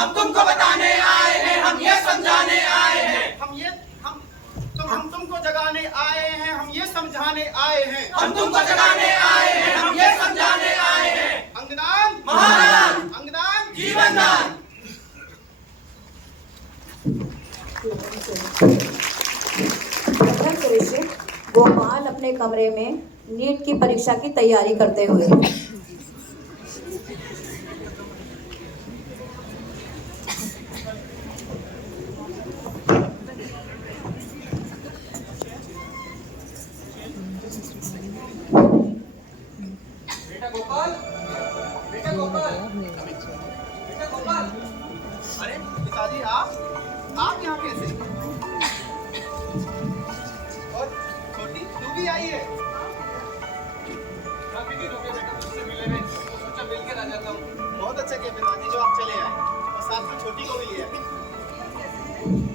हम तुमको बताने आए हैं, हम ये समझाने आए हैं। हम तुमको जगाने आए हैं, हम ये समझाने आए हैं। हम तुमको जगाने आए हैं, हम ये समझाने आए हैं। अंगदान महादान, अंगदान जीवनदान। प्रथम दृश्य गोपाल अपने कमरे में नीट की परीक्षा की तैयारी करते हुए। बेटा गोपाल, अरे पिताजी आप यहाँ कैसे? और छोटी तू भी आई है? बेटा तुझसे मिले में सोचा मिल के आ जाता हूँ। बहुत अच्छा किया पिताजी जो आप चले आए और साथ में छोटी को भी ले आए।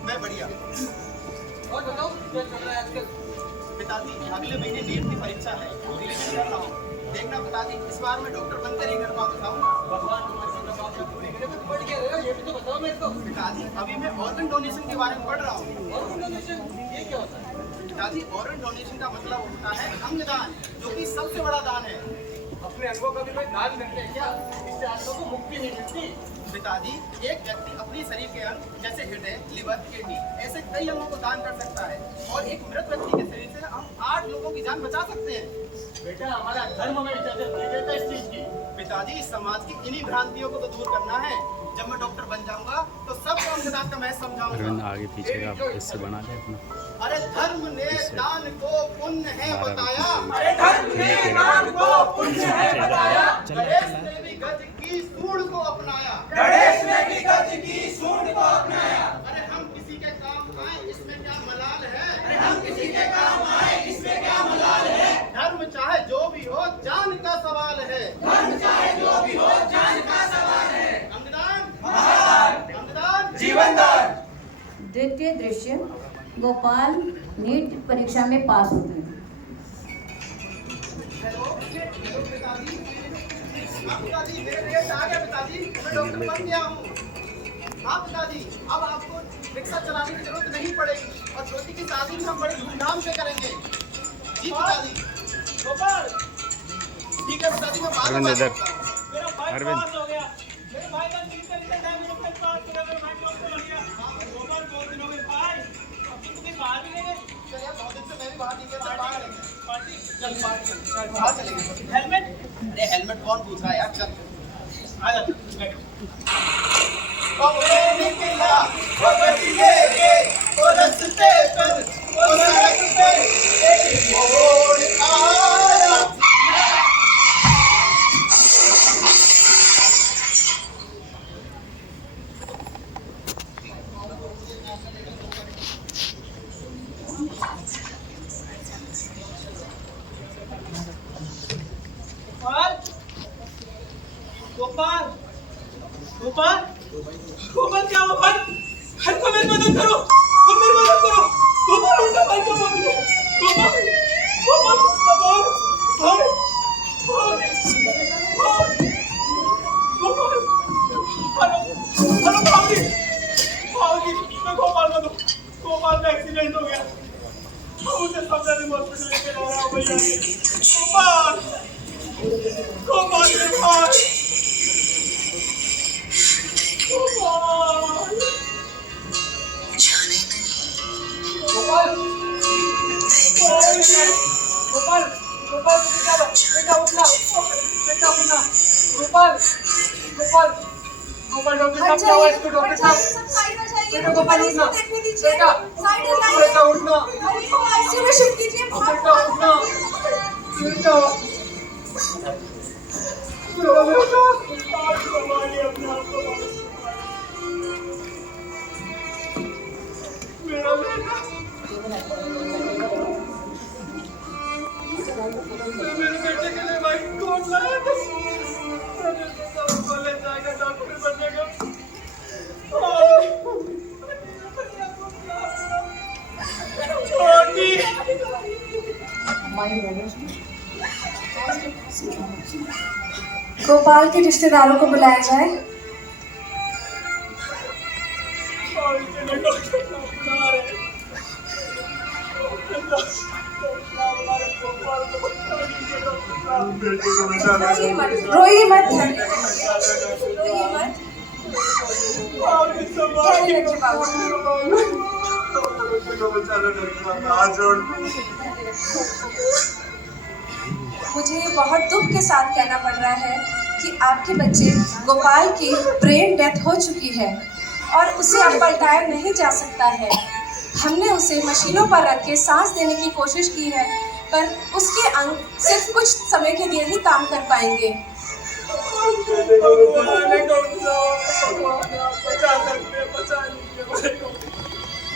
मैं बढ़िया। और बताओ क्या चल रहा है आजकल? पिताजी अगले महीने नीट की परीक्षा है, रिवीजन कर रहा हूँ। देखना पिताजी इस बार मैं डॉक्टर बनकर ही घर पास उठाऊंगा। भगवान तुम्हारी मनोकामना पूरी करे। तुम पढ़ क्या रहे हो ये भी तो बताओ मेरे को। पिताजी अभी मैं ऑर्गन डोनेशन के बारे में पढ़ रहा हूँ। ऑर्गन डोनेशन ये क्या होता है? पिताजी ऑर्गन डोनेशन का मतलब होता है अंगदान, जो कि सबसे बड़ा दान है। अपने अंगों का भी कोई दान करते हैं क्या? इससे आप लोगों को मुक्ति नहीं मिलती। पिताजी एक व्यक्ति अपने शरीर के अंग जैसे हृदय, लिवर, किडनी ऐसे कई अंगों को दान कर सकता है और एक मृत व्यक्ति के शरीर से हम 8 लोगों की जान बचा सकते हैं। बेटा हमारा धर्म में इजाजत नहीं देता इस चीज की। पिताजी समाज की इन्हीं भ्रांतियों को तो दूर करना है। जब मैं डॉक्टर बन जाऊंगा तो सबको अंगदान का मैं समझाऊंगा। आगे पीछे का हिस्से बना ले अपना। अरे धर्म ने दान को पुण्य है बताया। अरे धर्म ने दान को पुण्य है बताया। गणेश ने भी गज की सूंड को अपनाया। गणेश ने भी गज की सूंड को अपनाया। अरे हम किसी के काम आए इसमें क्या मलाल है? अरे हम किसी के काम आए इसमें क्या मलाल है? धर्म चाहे जो भी हो जान का सवाल है। धर्म चाहे जो भी हो जान का सवाल है। अंगदान महादान, अंगदान जीवनदान। द्वितीय दृश्य गोपाल नीट परीक्षा में पास होते हैं। हेलो पिताजी। हाँ पिताजी मेरे रेट आ गया पिताजी, मैं डॉक्टर बन गया हूँ। हाँ पिताजी अब आपको रिक्शा चलाने की जरूरत नहीं पड़ेगी और छोटी की शादी भी हम बड़े धूमधाम से करेंगे। जी पिताजी। गोपाल ठीक है पिताजी मैं बाद में बात करता हूँ। मेरा भाई अरविंद। पास हो गया। मेरे भाई का टीचर इतना टाइम में पास हो गया। मेरे भाई पास हो गया। गोपाल बहुत दिनों में भाई अब तो तुम्हें बाहर भी नहीं गए। चलिए बहुत दिन से मैं भी बाहर नहीं गया था, बाहर रहेंगे। पार्टी चल पार्टी बाहर चलेंगे। हेलमेट अरे हेलमेट कौन पूछ रहा है यार? चल आ जा बैठ। निकला वो गति लेके वो रास्ते पर वो सड़क पे एक मोड़ आया। गोपाल गोपाल गोपाल क्या हुआ भाई? भाई को मेरी मदद करो, तुम मेरी मदद करो। गोपाल उल्टा भाई को बोल दे। गोपाल गोपाल उसका बोल भाई गोपाल हेलो भाभी भाभी मैं गोपाल को दो। गोपाल का एक्सीडेंट हो गया। उसे सफदरजंग हॉस्पिटल लेके जा रहा हूँ भैया। गोपाल गोपाल मेरे भाई गोपाल गोपाल बेटा उठना बेटा उठना। गोपाल गोपाल गोपाल डॉक्टर साहब क्या हुआ इसको? डॉक्टर साहब बेटा गोपाल उठना बेटा बेटा उठना बेटा उठना बेटा मेरा बेटा मेरे बेटे के लिए भाई कौन लाया था? कॉलेज जाएगा डॉक्टर बनेगा। छोटी गोपाल के रिश्तेदारों को बुलाया जाए। और इतने डॉक्टर साहब बुला रहे हैं। डॉक्टर साहब हमारे गोपाल को बचा लीजिए डॉक्टर साहब। बेटे को बचा रोइए मत, रोइए मत, रोइए मत। आप इस समाज धैर्य रखिए बाबूजी। बेटे को बचा लो डॉक्टर साहब, हाथ जोड़। मुझे बहुत दुख के साथ कहना पड़ रहा है कि आपके बच्चे गोपाल की ब्रेन डेथ हो चुकी है और उसे अब पलटाया नहीं जा सकता है। हमने उसे मशीनों पर रख के सांस देने की कोशिश की है, पर उसके अंग सिर्फ कुछ समय के लिए ही काम कर पाएंगे।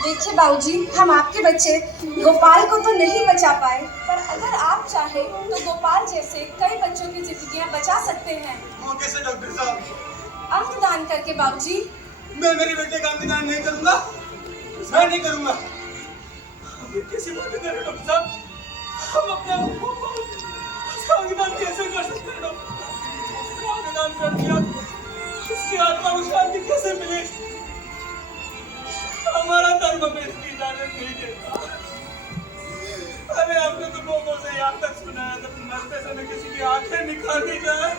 देखिए बाबूजी, हम आपके बच्चे गोपाल को तो नहीं बचा पाए, पर अगर आप चाहें तो गोपाल जैसे कई बच्चों की जिंदगियां बचा सकते हैं। वो कैसे डॉक्टर साहब? अंगदान करके बाबूजी। मैं मेरे बेटे का अंगदान नहीं करूंगा, मैं नहीं करूंगा। ये कैसी बात कर रहे हो डॉक्टर साहब? हम अपने आप को उसका अंगदान कैसे कर सकते हैं डॉक्टर साहब? उसका अंगदान कर दिया उसकी आत्मा को शांति कैसे मिलेगी? हमारा धर्म में इसकी इजाजत नहीं देता। अरे आपने तो लोगों से यहाँ तक सुनाया था कि मरते समय किसी की आंखें निकाल दी जाए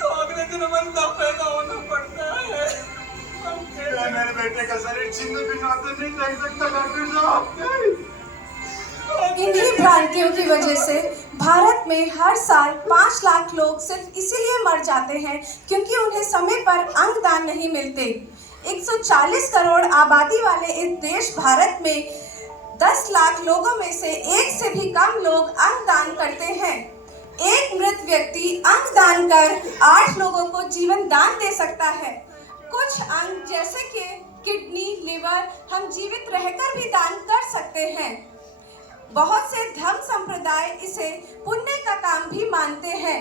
तो अगले दिन बंदा पैदा होना पड़ता है। मैं मेरे बेटे का शरीर छीनने की नाते नहीं देख सकता डॉक्टर साहब। इन्हीं भ्रांतियों की वजह से भारत में हर साल 5 लाख लोग सिर्फ इसीलिए मर जाते हैं क्योंकि उन्हें समय पर अंगदान नहीं मिलते। 140 करोड़ आबादी वाले इस देश भारत में 10 लाख लोगों में से एक से भी कम लोग अंगदान करते हैं। एक मृत व्यक्ति अंगदान कर 8 लोगों को जीवन दान दे सकता है। कुछ अंग जैसे कि किडनी, लिवर हम जीवित रहकर भी दान कर सकते हैं। बहुत से धर्म संप्रदाय इसे पुण्य का काम भी मानते हैं।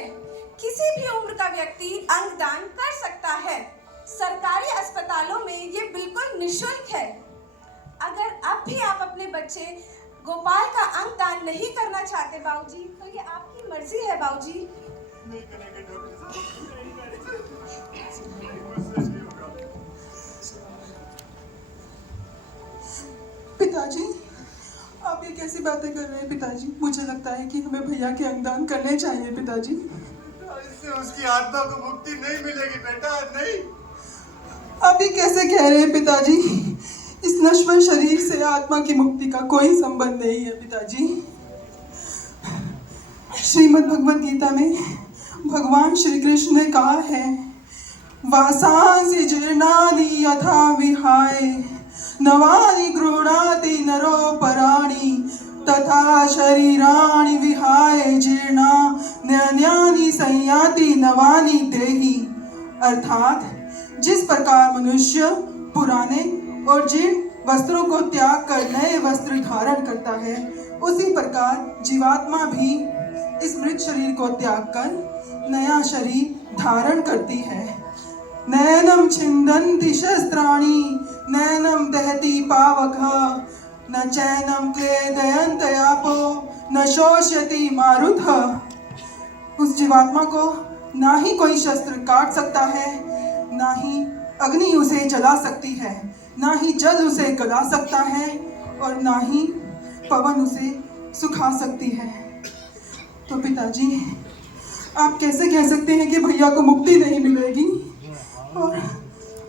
किसी भी उम्र का व्यक्ति अंगदान कर सकता है। सरकारी अस्पतालों में ये बिल्कुल निःशुल्क है। अगर अब भी आप अपने बच्चे गोपाल का अंगदान नहीं करना चाहते बाबूजी, तो ये आपकी मर्जी है बाबूजी। नहीं करेंगे डॉक्टर साहब, नहीं करेंगे। पिताजी, आप ये कैसी बातें कर रहे हैं पिताजी? मुझे लगता है कि हमें भैया के अंगदान करने चाहिए पिताजी। इससे उसकी आत्मा को मुक्ति नहीं मिलेगी बेटा, नहीं। आप ये कैसे कह रहे हैं पिताजी? इस नश्वर शरीर से आत्मा की मुक्ति का कोई संबंध नहीं है पिताजी। श्रीमद् भगवद गीता में भगवान श्री कृष्ण ने कहा है, वासांसि जीर्णानि यथा विहाय नवानि गृह्णाति नरोपराणि तथा शरीराणि विहाय जीर्णा नयानि संयाति नवानि देहि। अर्थात जिस प्रकार मनुष्य पुराने और जीर्ण वस्त्रों को त्याग कर नए वस्त्र धारण करता है, उसी प्रकार जीवात्मा भी इस मृत शरीर को त्याग कर नया शरीर धारण करती है। नैनम छिन्दन्ति शस्त्राणि नैनम दहति पावकः न चैनम क्लेदयन्ति आपो न शोष्यति मारुतः। उस जीवात्मा को ना ही कोई शस्त्र काट सकता है, ना ही अग्नि उसे जला सकती है, ना ही जल उसे गला सकता है और ना ही पवन उसे सुखा सकती है। तो पिताजी, आप कैसे कह सकते हैं कि भैया को मुक्ति नहीं मिलेगी? और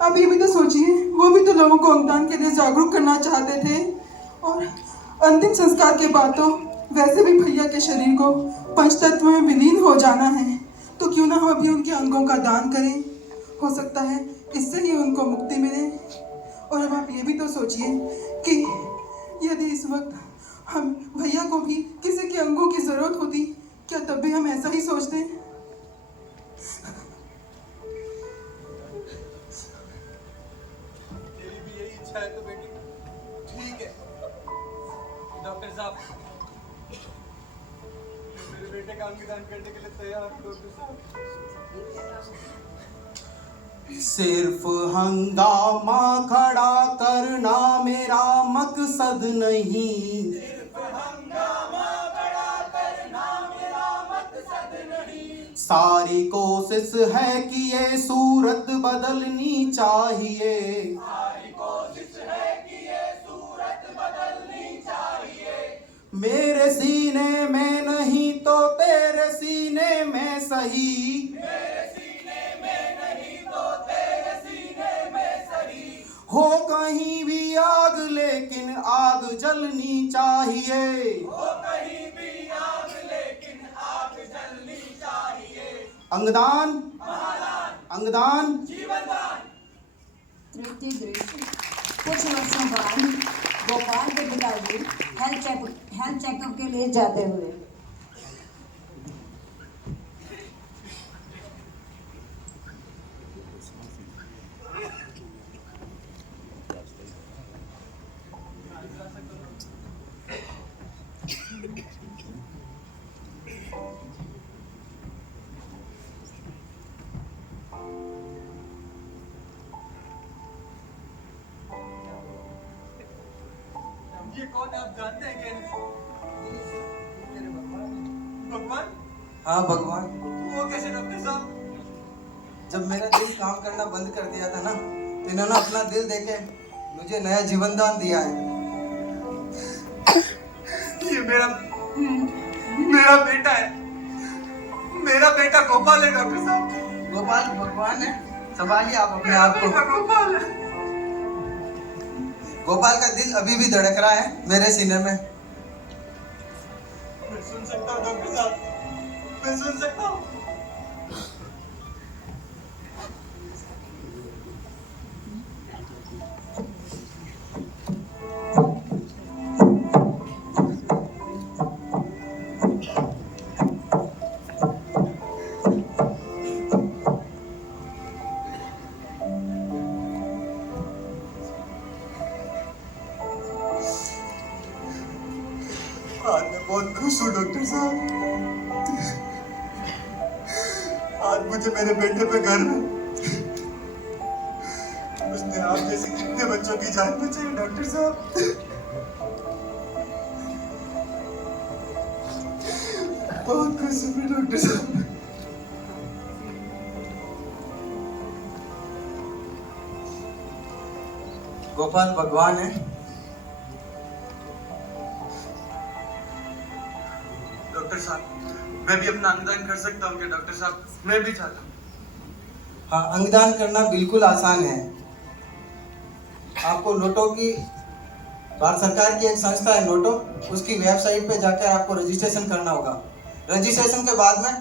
आप ये भी तो सोचिए, वो भी तो लोगों को अंगदान के लिए जागरूक करना चाहते थे और अंतिम संस्कार के बाद तो वैसे भी भैया के शरीर को पंचतत्व में विलीन हो जाना है, तो क्यों ना हम अभी उनके अंगों का दान करें? हो सकता है इससे ही उनको मुक्ति मिले। और अब आप ये भी तो सोचिए कि यदि इस वक्त हम भैया को भी किसी के अंगों की जरूरत होती, क्या तब भी हम ऐसा ही सोचते? तेरी भी यही इच्छा है तो बेटी ठीक है। डॉक्टर साहब, मेरे बेटे का अंगदान करने के लिए तैयार हूं डॉक्टर साहब। सिर्फ हंगामा खड़ा करना मेरा मकसद नहीं, सिर्फ हंगामा खड़ा करना मेरा मकसद नहीं। सारी कोशिश है कि ये सूरत बदलनी चाहिए, सारी कोशिश मेरे सीने में नहीं तो तेरे सीने में सही, हो कहीं भी आग लेकिन आग जलनी चाहिए, अंगदान अंगदान तृप्ति दृश्य। कुछ वर्षों बाद गोपाल के पिताजी हेल्थ चेकअप के लिए जाते हुए ये कौन है, आप जानते हैं क्या इनको? भगवान? हाँ भगवान। वो कैसे डॉक्टर साहब? जब मेरा दिल काम करना बंद कर दिया था ना, तो इन्होंने अपना दिल देके मुझे नया जीवन दान दिया है। ये मेरा बेटा है, मेरा बेटा गोपाल है डॉक्टर साहब। गोपाल भगवान है, संभालिए आप अपने आप को। गोपाल है। गोपाल का दिल अभी भी धड़क रहा है मेरे सीने में। मैं सुन सकता हूँ डॉक्टर साहब, मैं सुन सकता हूँ। आज मैं बहुत खुश हूँ डॉक्टर साहब। आज मुझे मेरे बेटे पे गर्व है। उसने आप जैसे कितने बच्चों की जान बचाई डॉक्टर साहब। बहुत खुश हूँ मैं डॉक्टर साहब। गोपाल भगवान है। डॉक्टर साहब, मैं भी अपना अंगदान कर सकता हूँ क्या डॉक्टर साहब? मैं भी चाहता हूँ। हाँ, अंगदान करना बिल्कुल आसान है। आपको नोटो की, भारत सरकार की एक संस्था है नोटो, उसकी वेबसाइट पे जाकर आपको रजिस्ट्रेशन करना होगा। रजिस्ट्रेशन के बाद में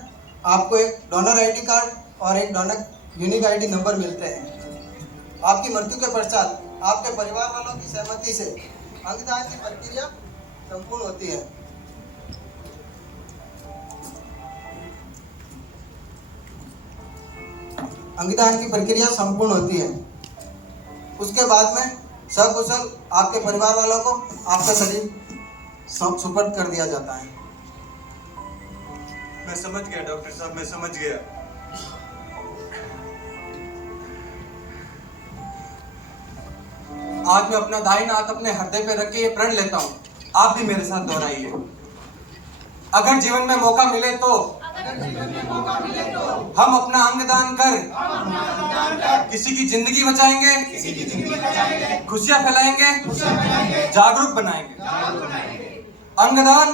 आपको एक डोनर आईडी कार्ड और एक डोनर यूनिक आईडी नंबर मिलते हैं। आपकी मृत्यु के पश्चात आपके परिवार वालों की सहमति से अंगदान की प्रक्रिया संपूर्ण होती है। अंगदान की प्रक्रिया संपूर्ण होती है। उसके बाद में सकुशल आपके परिवार वालों को आपका शरीर सुपुर्द कर दिया जाता है। मैं समझ गया डॉक्टर साहब, मैं समझ गया। आज मैं अपना दाहिना हाथ अपने हृदय पे रख के ये प्रण लेता हूँ, आप भी मेरे साथ दोहराइए। अगर जीवन में मौका मिले तो हम अपना अंगदान कर किसी की जिंदगी बचाएंगे, खुशियां फैलाएंगे, जागरूक बनाएंगे। अंगदान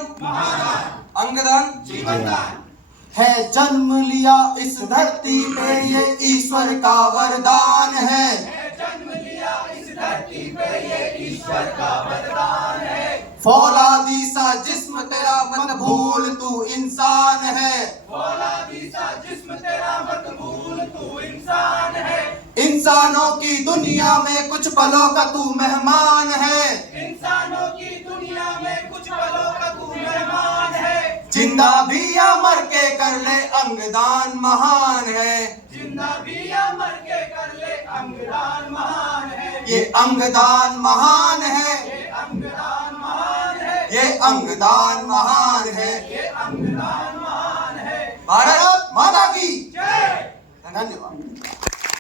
अंगदान है जन्म लिया इस धरती पे ये ईश्वर का वरदान है। फौलादी सा जिस्म तेरा मत भूल तू इंसान है। इंसानों की दुनिया में कुछ पलों का तू मेहमान है। जिंदा भी या मर के कर ले अंगदान महान है। ये अंगदान महान है। ये अंगदान महान है। भारत माता की जय। धन्यवाद।